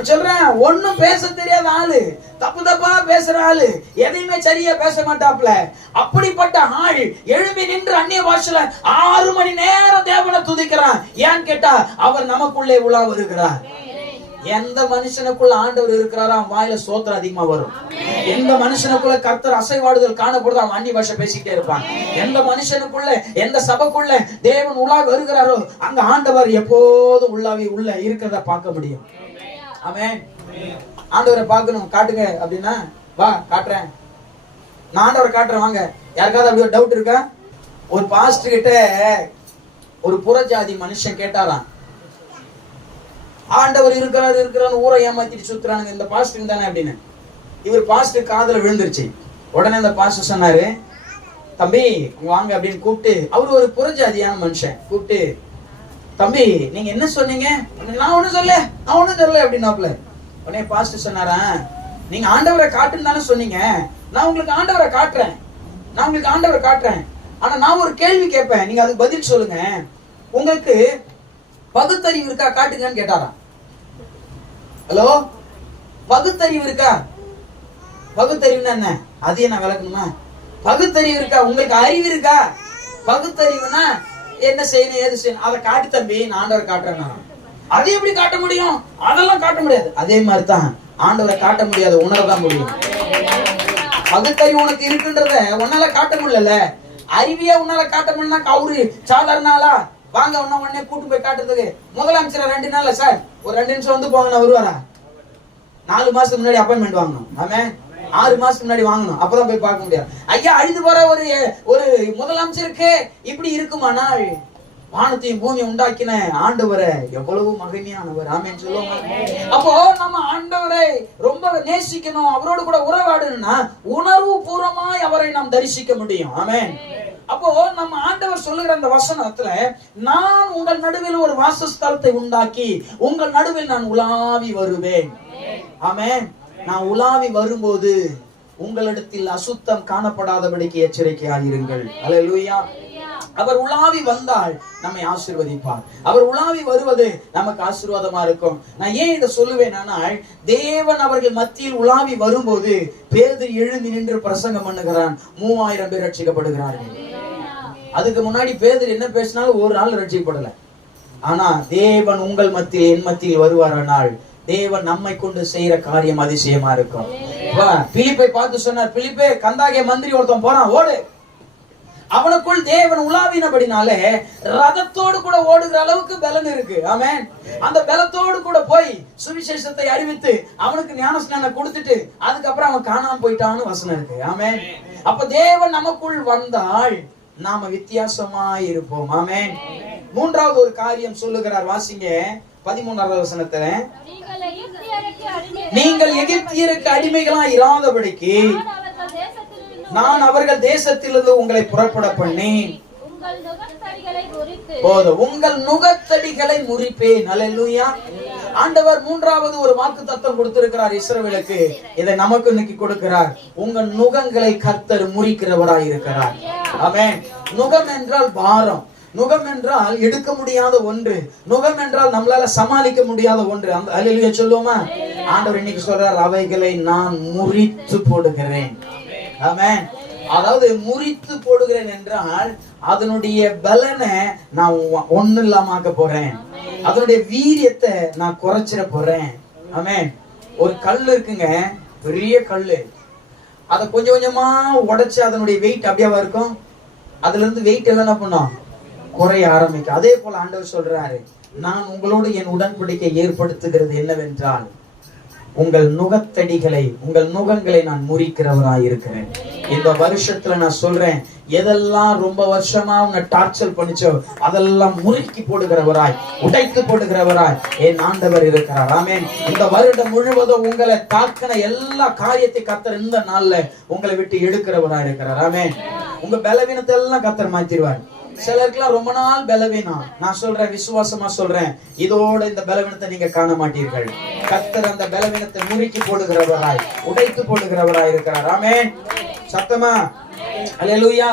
அவன் சொல்றான், ஒன்னும் பேச தெரியாத ஆளு, தப்பு தப்பா பேசுற ஆளு, எதையுமே சரியா பேச மாட்டாப்ல. அப்படிப்பட்ட ஆள் எழும்பி நின்று அந்நிய பாஷையில 6 மணி நேரம் தேவனை துதிக்கிறான். ஏன்னு கேட்டா அவர் நமக்குள்ளே உலா வருகிறார். எந்த மனுஷனுக்குள்ள ஆண்டவர் இருக்கிறாரோ அவன் வாயில சோத்திரம் அதிகமா வரும். எந்த மனுஷனுக்குள்ள கர்த்தர் அசைவாடுதல் காணப்படுதோ அவன் அந்நிய பாஷை பேசிக்கிட்டே இருப்பான். எந்த மனுஷனுக்குள்ள, எந்த சபைக்குள்ள தேவன் உலா வருகிறாரோ அங்க ஆண்டவர் எப்போதும் உள்ளாவி உள்ள இருக்கிறத பார்க்க முடியும். ஆமென். ஆண்டவரை பார்க்கணும், காட்டுங்க அப்படின்னா வா காட்டுறேன், நான் ஆண்டவரை காட்டுறேன் வாங்க. யாருக்காவது அப்படி ஒரு டவுட் இருக்கா? ஒரு பாஸ்டர் கிட்ட ஒரு புறஜாதி மனுஷன் கேட்டாராம், ஆண்டவர் இருக்கிறான்னு ஊரை ஏமாத்திட்டு சுத்துறானுங்க இந்த பாஸ்டர் தானே அப்படின்னு. இவர் பாஸ்டர் காதுல விழுந்துருச்சு. உடனே இந்த பாஸ்டர் சொன்னாரு, தம்பி வாங்க அப்படின்னு கூப்பிட்டு, அவரு ஒரு புறஜாதியான மனுஷன் கூப்பிட்டு, தம்பி நீங்க என்ன சொன்னீங்க? நான் ஒண்ணும் சொல்ல அப்படின்னாப்ல. உடனே பாஸ்டர் சொன்னாரா, நீங்க ஆண்டவரை காட்டுன்னு தானே சொன்னீங்க, நான் உங்களுக்கு ஆண்டவரை காட்டுறேன். ஆனா நான் ஒரு கேள்வி கேட்பேன், நீங்க அதுக்கு பதில் சொல்லுங்க. உங்களுக்கு பகுத்தறிவு இருக்கா காட்டுங்கன்னு கேட்டாராம். ஹலோ, பகுத்தறிவு இருக்கா? பகுத்தறிவுன்னா என்ன? அதையே நான் விளக்கணுமா? பகுத்தறிவு இருக்கா? உங்களுக்கு அறிவு இருக்கா? பகுத்தறிவுனா என்ன செய்யணும், ஏது செய்யணும், அதை காட்டு தம்பி, நான் ஆண்டவரை காட்டுறேன். அதை எப்படி காட்ட முடியும்? அதெல்லாம் காட்ட முடியாது. அதே மாதிரிதான் ஆண்டவரை காட்ட முடியாது, உணரதான் முடியும். பகுத்தறிவு உனக்கு இருக்குன்றத உன்னால காட்ட முடியல, அறிவியா உன்னால காட்ட முடியலன்னா அவரு சாதாரண ஆளா? வாங்க உடனே கூட்டு போய் காட்டுறதுக்கு முதலமைச்சர் 2 நாள்ல சார் ஒரு 2 நிமிஷம் வந்து போங்க வருவாரா? 4 மாசத்துக்கு முன்னாடி அப்பாயின்மெண்ட் வாங்கணும். ஆமே 6 மாசத்துக்கு முன்னாடி வாங்கணும், அப்பதான் போய் பார்க்க முடியாது. ஐயா அழுது போற ஒரு முதலமைச்சருக்கு இப்படி இருக்குமானால் வானத்தையும் பூமியை உண்டாக்கின ஆண்டவரை எவ்வளவு மகிமையானவர். ஆமென் சொல்லுவோமா? அப்போ நம்ம ஆண்டவரை ரொம்ப நேசிக்கணும், அவரோடு கூட உறவாடணும்னா உணர்வு பூர்வமாய் அவரை நாம் தரிசிக்க முடியும். ஆமென். அப்போ நம்ம ஆண்டவர் சொல்லுகிற அந்த வசனத்துல, நான் உங்கள் நடுவில் ஒரு வாசஸ்தலத்தை உண்டாக்கி உங்கள் நடுவில் நான் உலாவி வருவேன். ஆமென். நான் உலாவி வரும்போது உங்களிடத்தில் அசுத்தம் காணப்படாதபடிக்கு எச்சரிக்கையாயிருங்கள். அல்லேலூயா. அவர் உலாவி வந்தால் நம்மை ஆசீர்வதிப்பார். அவர் உலாவி வருவது நமக்கு ஆசீர்வாதமா இருக்கும். நான் ஏன் இதை சொல்லுவேன், ஆனால் தேவன் அவர்கள் மத்தியில் உலாவி வரும்போது பேதுரு எழும்பி நின்று பிரசங்கம் பண்ணுகிறான். 3000 பேர் ரட்சிக்கப்படுகிறார்கள். அதுக்கு முன்னாடி பேதுரு என்ன பேசினாலும் ஒரு நாள் ரட்சிக்கப்படல. ஆனா தேவன் உங்கள் மத்தியில் என் மத்தியில் வருவாரானால் தேவன் நம்மை கொண்டு செய்யற காரியம் அதிசயமா இருக்கும். பிலிப்பை பார்த்து சொன்னார், பிலிப்பே கந்தாகிய மந்திரி ஒருத்தன் போறான், ஓடு. அவனுக்குள் தேவன் உலாவினபடினாலே ரதத்தோடு கூட ஓடுகிற அளவுக்கு பலன் இருக்கு. ஆமென். அந்த பலத்தோடு கூட போய் சுவிசேஷத்தை அறிவித்து அவனுக்கு ஞானஸ்நானம் கொடுத்துட்டு அதுக்கப்புறம் அவன் காணாம போயிட்டான்னு வசனம் இருக்கு. ஆமென். அப்ப தேவன் நமக்குள் வந்தால் நாம வித்தியாசமாய் இருப்போம். ஆமென். 3வது ஒரு காரியம் சொல்லுகிறார், வாசிங்க 13வது வசனத்துல, நீங்கள் எகிப்தியருக்கு அடிமைகளா இராதபடிக்கு நான் அவர்கள் தேசத்திலிருந்து உங்களை புறப்பட பண்ணி உங்கள் நுகத்தடிகளை முறிப்பேன். அல்லேலூயா. ஆண்டவர் 3வது ஒரு வாக்குத்தத்தம் கொடுத்திருக்கிறார் இஸ்ரவேலுக்கு. இதை நமக்கு இன்னைக்கு கொடுக்கிறார். உங்கள் நுகங்களை கர்த்தர் முறிக்கிறவராய் இருக்கிறார். ஆமென். நுகம் என்றால் பாரம், நுகம் என்றால் எடுக்க முடியாத ஒன்று, நுகம் என்றால் நம்மளால சமாளிக்க முடியாத ஒன்று. அந்த அல்லேலூயா சொல்லுவோமா? ஆண்டவர் இன்னைக்கு சொல்றார், அவைகளை நான் முறித்து போடுகிறேன். ஆமென். அதாவது முறித்து போடுகிறேன் என்றால் அதனுடைய பலனை நான் ஒண்ணு இல்லாம ஆக்க போறேன், அதனுடைய வீரியத்தை நான் குறைச்சிட போறேன். ஆமென். ஒரு கல் இருக்குங்க, பெரிய கல்லு, அதை கொஞ்சம் கொஞ்சமா உடைச்சு அதனுடைய வெயிட் அப்படியே இருக்கும், அதுல இருந்து வெயிட் எல்லாம் என்ன பண்ணும், குறைய ஆரம்பிக்கும். அதே போல ஆண்டவர் சொல்றாரு, நான் உங்களோடு என் உடன்படிக்கை ஏற்படுத்துகிறது என்னவென்றால் உங்கள் நுகத்தடிகளை, உங்கள் நுகங்களை நான் முறிக்கிறவராய் இருக்கிறேன். இந்த வருஷத்துல நான் சொல்றேன், எதெல்லாம் ரொம்ப வருஷமா உன்னை டார்ச்சர் பண்ணிச்சோ அதெல்லாம் முறுக்கி போடுகிறவராய், உடைத்து போடுகிறவராய் என் ஆண்டவர் இருக்கிறார். ஆமென். இந்த வருடம் முழுவதும் உங்களை தாக்கின எல்லா காரியத்தை கர்த்தர் இந்த நாள்ல உங்களை விட்டு எடுக்கிறவராய் இருக்கிறார். ஆமென். உங்க பலவீனத்தை எல்லாம் கர்த்தர் மாத்திடுவார். சிலருக்குலாம் ரொம்ப நாள் பலவீனம், நான் சொல்றேன், விசுவாசமா சொல்றேன், இதோட இந்த பலவீனத்தை நீங்க காண மாட்டீர்கள். கர்த்தர் அந்த பலவீனத்தை முறுக்கி போடுகிறவராய், உடைத்து போடுகிறவராய் இருக்கிறார். ஆமென். சத்தமா அல்லேலூயா.